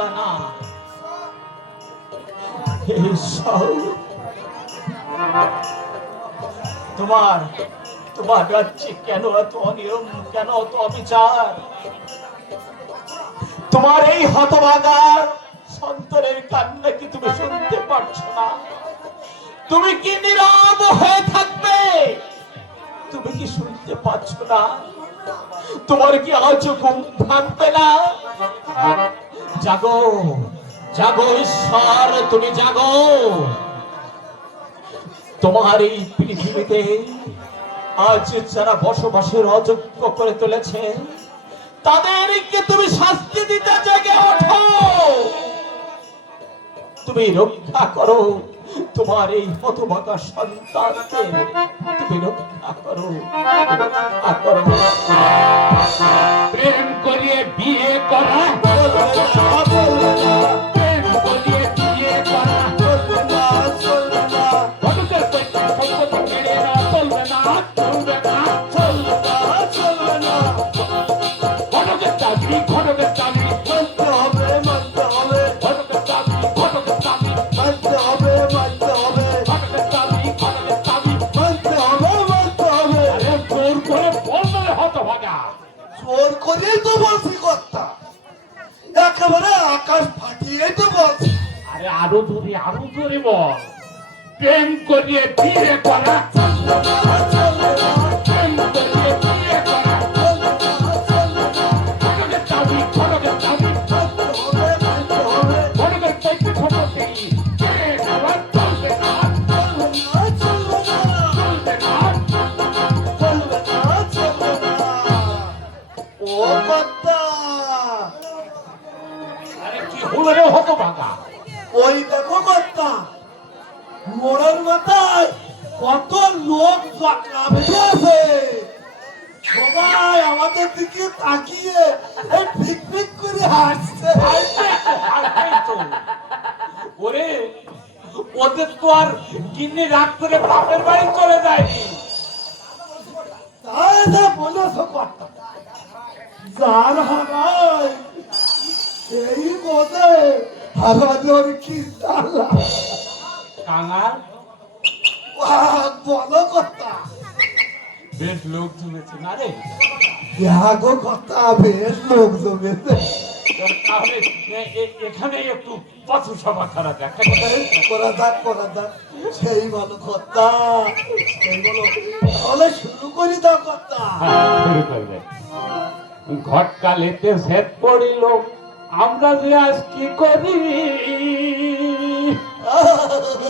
না তোমার তোমার রাজ্যে কেন এত অনিয়ম, কেন এত অবিচার? তোমার এই হতভাগা সন্তানের কান্না কি তুমি শুনতে পারছো না? তুমি কি নীরব হয়ে থাকবে? তুমি কি শুনতে পাচ্ছ না? তোমার কি আজও ঘুম ভাঙবে না? জাগো জাগো ঈশ্বর, তুমি জাগো। তোমার এই পৃথিবীতে আজ যারা বসবাসের অযোগ্য করে তুলেছে তাদেরকে তুমি শাস্তি দিতে জেগে ওঠো। তুমি রক্ষা করো তোমার এই হতভাগা সন্তানকে, তুমি রক্ষা করো। প্রেম করিয়ে বিয়ে করা, প্রেম করিয়ে বিয়ে করা ঘটকের পৈতৃক সম্পত্তি কেড়ে নেওয়া চলবে না, চলবে না, চলবে না, চলবে না। ঘটকের চাকরি, ঘটকের চাকরি মানতে হবে, মানতে হবে, ঘটকের চাকরি, ঘটকের চাকরি মানতে হবে, মানতে হবে, ঘটকের চাকরি, ঘটকের চাকরি মানতে হবে, মানতে হবে। আরে জোর করে বলবে হতভাগা। জোর করেই তো বলছি কথা, একেবারে আকাশ ফাটিয়েই তো বলছি। আরে আরো জোরে বল। প্রেম করিয়ে বিয়ে করা চলবে না, চলবে না। প্রেম করিয়ে বিয়ে করা চলবে না, চলবে না। ঘটকের চাকরি, ঘটকের চাকরি মানতে হবে, মানতে হবে, ঘটকের পৈতৃক সম্পত্তি কেড়ে নেওয়া চলবে না, চলবে না, চলবে না, চলবে না। চলবে না, চলবে না। ও কথা, আরে কি হলো রে হতভাগা? ওই দেখো কথা, মোড়ের মাথায় কত লোক বেঁধে আছে। সবাই আমাদের দিকে তাকিয়ে এই ফিক ফিক করে হাসছে। হাসবেই তো। ওরে ওদের তো আর কিডনি রাত করে বাপের বাড়ি চলে যায়নি। তাই না বলেছ কথা, যার হারায় সেই বোধে হারানোর কি জ্বালা। কাঙাল বলো কথা, বেশ লোক জমেছে না রে? গো কথা, বেশ লোক জমেছে। তাহলে এখানে একটু পথ সভা করা যাক। করা যাক, করা যাক, সেই বলো কথা, সেই বলো। তাহলে শুরু করি দাও কথা। শুরু করবে। ঘটকালিতে সেট পড়িল, আমরা যে আজ কি করি?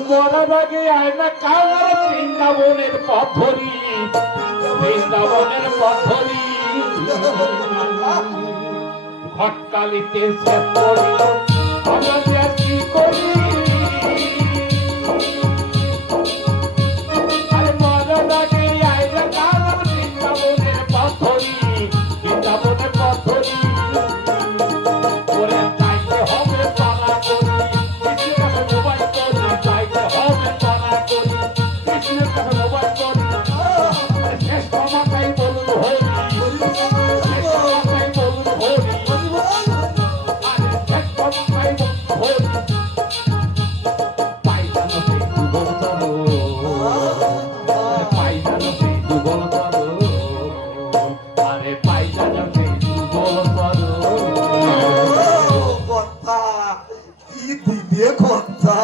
মরার আগে আয়না কাঙাল বৃন্দাবনের পথ ধরি, বৃন্দাবনের পথ ধরি। ঘটকালিতে সেট পড়িল, আমরা যে আজ কি করি? আরে মরার আগে আয়না কাঙাল বৃন্দাবনের পথ ধরি, বৃন্দাবনের পথ ধরি। ওরে যাইতে হবে পালা করি, কৃষ্ণের কাছে মোবাইল করি, যাইতে হবে পালা করি, কৃষ্ণের কাছে মোবাইল করি। শেষ ক্ষমাটাই বলুন হরি, শেষ ক্ষমাটাই বলুন হরি, আরে শেষ ক্ষমাটাই বলুন হরি। পাইজানো সেই যুগল চলো, পাইজানো সেই যুগল চলো, আরে পাইজানো সেই যুগল চলো। কথা কি দিবে কথা,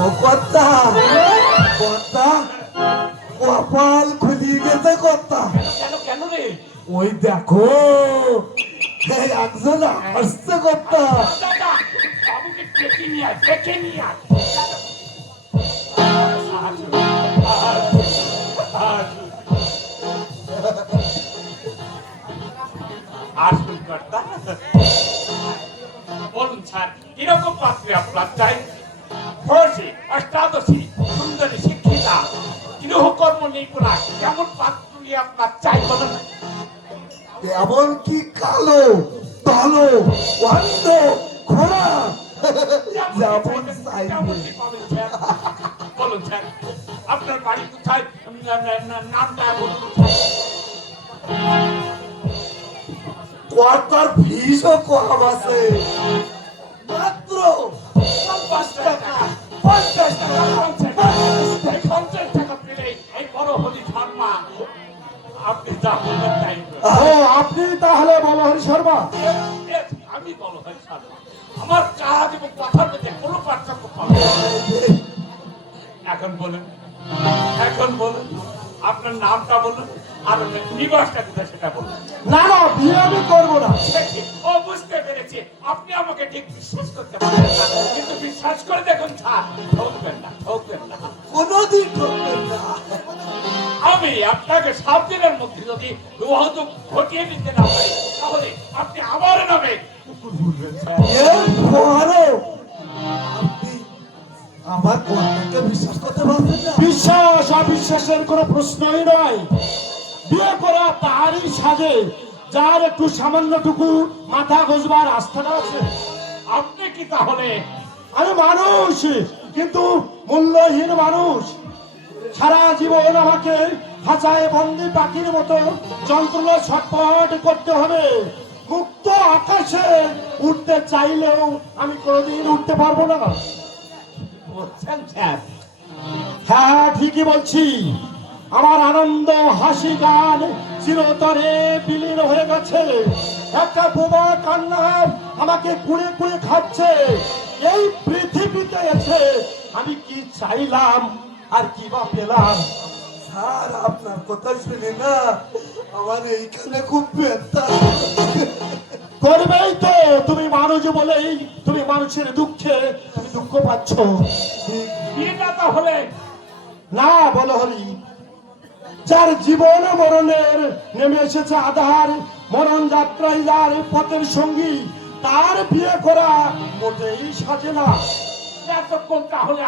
ও কথা, কথা কপাল খুলিয়ে গেছে কথা। কেন কেন রে? ওই দেখো, এই একজন আসছে কথা। দাদা বাবুকে ডেকে নিয়ে আয়, ডেকে নিয়ে আয়। আসুন, আসুন, আসুন। আসুন কর্তা। বলুন স্যার, কিরকম পাত্রী আপনার চাই? ফরসি, অষ্টাদশী, সুন্দরী, শিক্ষিতা, গৃহকর্ম নিপুণা, কেমন পাত্রী আপনার চাই বলুন? এমন কি কালো, কালো, অন্ধ, ঘোড়া, যেমন চাইবে। বলুন স্যার, আপনার বাড়ি কোথায়? নামটা বলুন। কর্তার ফিসও কম আছে, মাত্র 50 টাকা। 50 টাকা। 50 টাকা পেলেই এই বড় হলি শর্মা আপনি যা বলবেন তাই করবেন। ও আপনি তাহলে বলহরি শর্মা? আমি বলো ভাই সাধু, আমার কাজ এবং কথার মধ্যে কোনো পার্থক্য পাবে না। এখন বলুন, এখন বলুন আপনার নামটা বলুন আর আপনার নিবাসটা কোথায় সেটা বলুন। না না, বিয়ে আমি করবো না। ও বুঝতে পেরেছি, আপনি আমাকে ঠিক বিশ্বাস করতে পারেন না, কিন্তু বিশ্বাস করে দেখুন স্যার, ঠকবেন না, ঠকবেন না। কোনোদিন ঠকবেন না। আমি আপনাকে 7 দিনের মধ্যে যদি বিবাহ ঘটিয়ে দিতে না পারি তাহলে আপনি আমার নামে কুকুর ভুলবেন স্যার। এরপরও আপনি আমার কন্যাকে বিশ্বাস করতে পারবেন না? বিশ্বাস অবিশ্বাসের কোনো প্রশ্নই নয়। বিয়ে করা তারই সাজে যার একটু সামান্যটুকু মাথা গোজবার আস্থাটা আছে। আপনি কি তাহলে আমি মানুষ, কিন্তু মূল্যহীন মানুষ। সারা জীবন আমাকে খাঁচায় বন্দি পাখির মতো যন্ত্রণা ছটফট করতে হবে। মুক্ত আকাশে উঠতে চাইলেও আমি কোনোদিন উঠতে পারবো না। বলছেন স্যার? হ্যাঁ, ঠিকই বলছি। আমার আনন্দ হাসি গান চিরতরে বিলীন হয়ে গেছে। একটা বোমা কান্না আমাকে কুড়ে কুড়ে খাচ্ছে। এই পৃথিবীতে এসে আমি কি চাইলাম আর কি বা পেলাম? স্যার, আপনার কথা শুনে না আমার এইখানে খুব ব্যথা। করবেই তো, তুমি মানুষ বলেই তুমি মানুষের দুঃখে তুমি দুঃখ পাচ্ছ। বিয়েটা তাহলে না বলো হরি, যার জীবন মরণের নেমে এসেছে আধার, মরণ যাত্রায় যার পথের সঙ্গী, তার বিয়ে করা মোটেই সাজে না। এতক্ষণ তাহলে